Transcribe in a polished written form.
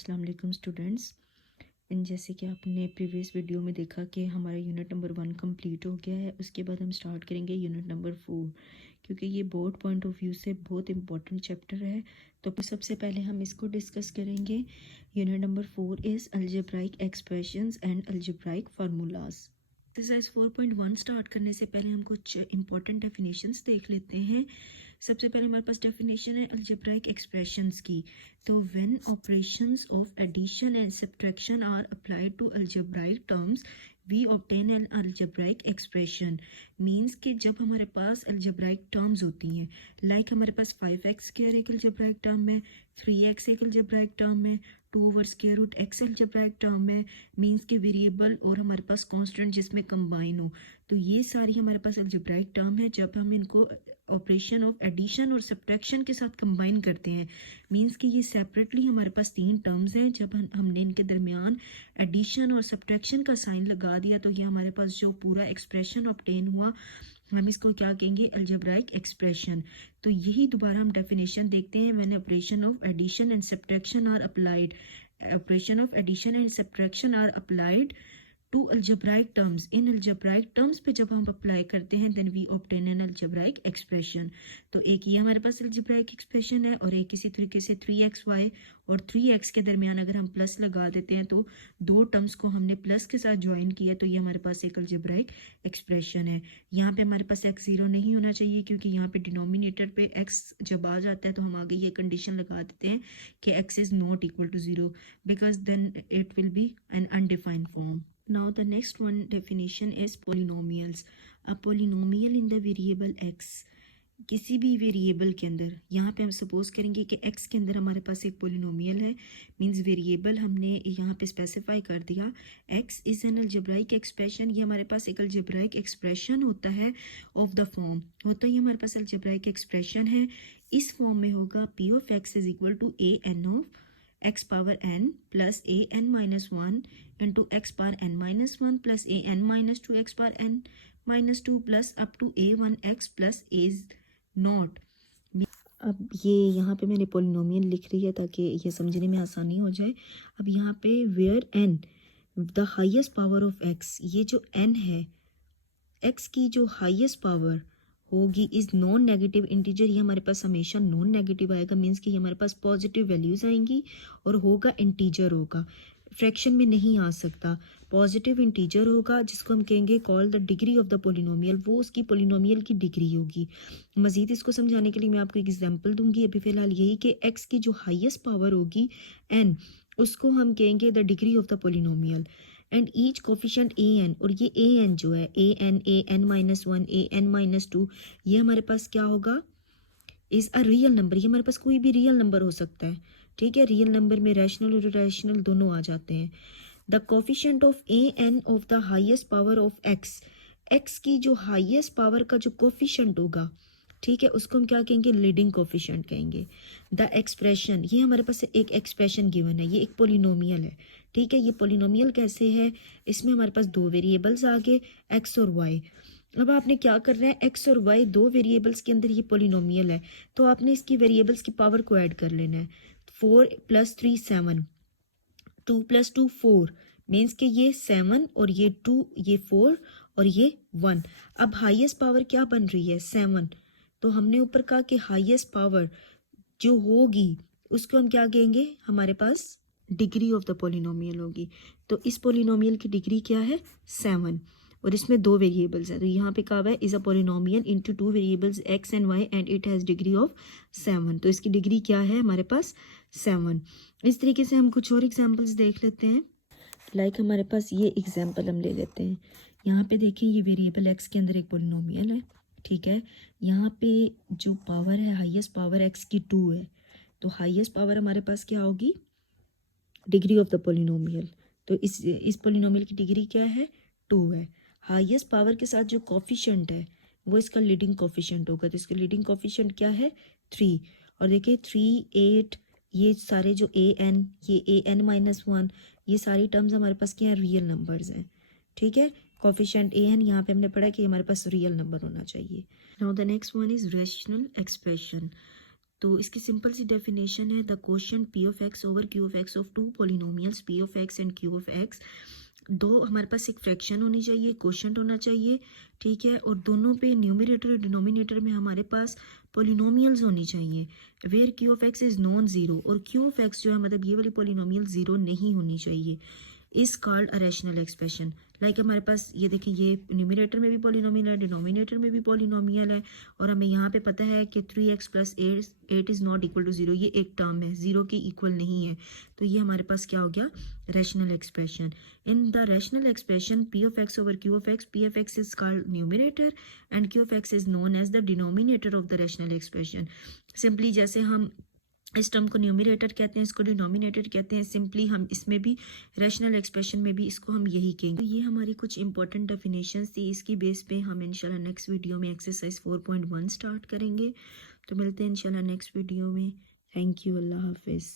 अस्सलाम वालेकुम स्टूडेंट्स। जैसे कि आपने प्रीवियस वीडियो में देखा कि हमारा यूनिट नंबर 1 कंप्लीट हो गया है। उसके बाद हम स्टार्ट करेंगे यूनिट नंबर 4, क्योंकि ये बोर्ड पॉइंट ऑफ व्यू से बहुत इंपॉर्टेंट चैप्टर है। तो सबसे पहले हम इसको डिस्कस करेंगे। Unit number 4 is algebraic expressions and algebraic formulas. Exercise 4.1 start करने से पहले हम कुछ इंपॉर्टेंट डेफिनेशंस देख लेते हैं। सबसे पहले हमारे पास डेफिनेशन है अलजेब्राइक एक्सप्रेशंस की। तो when operations of addition and subtraction are applied to algebraic terms we obtain an algebraic expression. Means कि जब हमारे पास अलजेब्राइक टर्म्स होती हैं, लाइक हमारे पास 5x स्क्वायर एक अलजेब्राइक टर्म है, 3x एक अलजेब्राइक टर्म है, 2 over square root x algebraic term है, मीन्स के वेरिएबल और हमारे पास कांस्टेंट जिसमें कंबाइन हो। तो ये सारी हमारे पास अलजेब्राइक टर्म है। जब हम इनको ऑपरेशन ऑफ एडिशन और सब्ट्रैक्शन के साथ कंबाइन करते हैं, मींस कि ये सेपरेटली हमारे पास तीन टर्म्स हैं। जब हमने इनके दरमियान एडिशन और सब्ट्रैक्शन का साइन लगा दिया तो ये हमारे पास जो पूरा एक्सप्रेशन ऑब्टेन हुआ, हम इसको क्या कहेंगे, अलजेब्राइक एक्सप्रेशन। तो यही दोबारा हम डेफिनेशन देखते हैं। When operation of addition and subtraction are applied, operation of addition and subtraction are applied to algebraic terms, in algebraic terms पे जब हम अप्लाई करते हैं then we obtain an algebraic expression. तो एक ये हमारे पास अलजेब्राइक एक्सप्रेशन है, और एक इसी तरीके से 3xy और 3x के दरमियान अगर हम प्लस लगा देते हैं तो दो टर्म्स को हमने प्लस के साथ ज्वाइन किया, तो ये हमारे पास एक अलजेब्राइक एक्सप्रेशन है। यहाँ पे हमारे पास x 0 नहीं होना चाहिए, क्योंकि यहाँ पे डिनोमिनेटर पे x जब आ जाता है तो हम आगे ये कंडीशन लगा देते हैं कि x is not equal to 0, because then it will be an undefined form. Now the next one definition is polynomials. A polynomial in the variable x, किसी भी वेरिएबल के अंदर, यहाँ पे हम सपोज करेंगे कि x के अंदर हमारे पास एक पोलिनोमियल है। मींस वेरिएबल हमने यहाँ पे स्पेसिफाई कर दिया x is an algebraic expression. ये हमारे पास एक अलजेब्राइक एक्सप्रेशन होता है ऑफ द फॉर्म, होता ही हमारे पास अलजेब्राइक एक्सप्रेशन है। इस फॉर्म में होगा p of x is equal to a n of x power n plus a n minus 1 into x power n minus 1 plus a n minus 2 x power n minus 2 plus up to a 1 x plus a naught. अब ये यहाँ पे मैंने polynomial लिख रही है ताकि ये समझने में आसानी हो जाए। अब यहाँ पे where n the highest power of x, ये जो n है, x की जो हाईएस्ट पावर होगी इज नॉन नेगेटिव इंटीजर। ये हमारे पास हमेशा नॉन नेगेटिव आएगा, मीन्स कि ये हमारे पास पॉजिटिव वैल्यूज आएंगी और होगा इंटीजर, होगा फ्रैक्शन में नहीं आ सकता, पॉजिटिव इंटीजर होगा, जिसको हम कहेंगे call the degree of the polynomial. वो उसकी पोलिनोमियल की डिग्री होगी। मजीद इसको समझाने के लिए मैं आपको एक एग्जांपल दूंगी अभी फिलहाल यही कि x की जो हाईएस्ट पावर होगी n, उसको हम कहेंगे the degree of the polynomial and each coefficient A N. और ये ए एन जो है, A N minus 1, A N minus 2, ये हमारे पास क्या होगा, इज अ रियल नंबर। ये हमारे पास कोई भी रियल नंबर हो सकता है, ठीक है। रियल नंबर में रैशनल और इरेशनल दोनों आ जाते हैं। The coefficient of A N of the highest power of X, X की जो हाईएस्ट पावर का जो कोफिशिएंट होगा, ठीक है, उसको हम क्या कहेंगे, लीडिंग कोफिशिएंट कहेंगे। द एक्सप्रेशन, ये हमारे पास एक एक्सप्रेशन गिवन है, ये एक पोलिनोमियल है, ठीक है। ये पोलिनोमियल कैसे है, इसमें हमारे पास दो वेरिएबल्स आ गए x और y। अब आपने क्या कर रहे हैं, x और y दो वेरिएबल्स के अंदर ये पोलिनोमियल है, तो आपने इसकी वेरिएबल्स की पावर को ऐड कर लेना है। 4 + 3 7, 2 + 2 4, मीन्स कि ये 7 और ये 2, ये 4 और ये 1। अब हाईएस्ट पावर क्या बन रही है, 7। तो हमने ऊपर कहा कि हाईएस्ट पावर जो होगी उसको हम क्या कहेंगे, हमारे पास डिग्री ऑफ द पोलिनोमियल होगी। तो इस पोलिनोमियल की डिग्री क्या है, 7, और इसमें दो वेरिएबल्स हैं। तो यहाँ पे कहा हुआ है is a polynomial into two variables x and y and it has degree of 7। तो इसकी डिग्री क्या है, हमारे पास 7। इस तरीके से हम कुछ और एग्जांपल्स देख लेते हैं। लाइक हमारे पास ये एग्जांपल हम ले लेते हैं। यहाँ पे देखिए, ये वेरिएबल x के अंदर एक पोलिनोमियल है, ठीक है। यहाँ पे जो पावर है, हाईएस्ट पावर x की 2 है, तो हाईएस्ट पावर हमारे पास क्या होगी, डिग्री ऑफ द पोलिनोमियल। तो इस पोलिनोमियल की डिग्री क्या है, 2 है। हाईएस्ट पावर के साथ जो कोफिशिएंट है वो इसका लीडिंग कोफिशिएंट होगा, तो इसका लीडिंग कोफिशिएंट क्या है, 3। और देखिए 3 8, ये सारे जो ए एन, ये ए एन माइनस 1, ये सारी टर्म्स हमारे पास क्या है, रियल नंबर्स हैं, ठीक है। कोफिशिएंट ए एन, यहाँ पे हमने पढ़ा कि हमारे पास रियल नंबर होना चाहिए। Now the next one is rational expression. तो इसकी सिंपल सी डेफिनेशन है the quotient P of X over Q of X of two polynomials P of X and Q of X. दो हमारे पास एक फ्रैक्शन होनी चाहिए, क्वोशिएंट होना चाहिए, ठीक है, और दोनों पे न्यूमरेटर और डिनोमिनेटर में हमारे पास पॉलिनोमियल्स होनी चाहिए। Where Q of X is non zero, और क्यू ऑफ एक्स जो है मतलब ये वाली पॉलिनोमियल जीरो नहीं होनी चाहिए, is called a rational expression. Like हमारे पास ये देखिए, ये न्यूमरेटर में भी पॉलिनोमियल है, डिनोमिनेटर में भी पॉलिनोमियल है, और हमें यहाँ पे पता है कि 3x plus 8 is not equal to zero, ये एक टर्म है, जीरो के इक्वल नहीं है, तो ये हमारे पास क्या हो गया, rational expression. In the rational expression P of X over Q of X, P of X is called numerator and Q of X is known as the denominator of the rational expression. Simply जैसे हम इस term को numerator कहते हैं, इसको denominator कहते हैं, simply हम इसमें भी रैशनल एक्सप्रेशन में भी इसको हम यही कहेंगे। तो ये हमारी कुछ इंपॉर्टेंट डेफिनेशंस थी, इसकी बेस पे हम इंशाल्लाह नेक्स्ट वीडियो में एक्सरसाइज 4.1 स्टार्ट करेंगे। तो मिलते हैं इंशाल्लाह नेक्स्ट वीडियो में। थैंक यू, अल्लाह हाफिज़।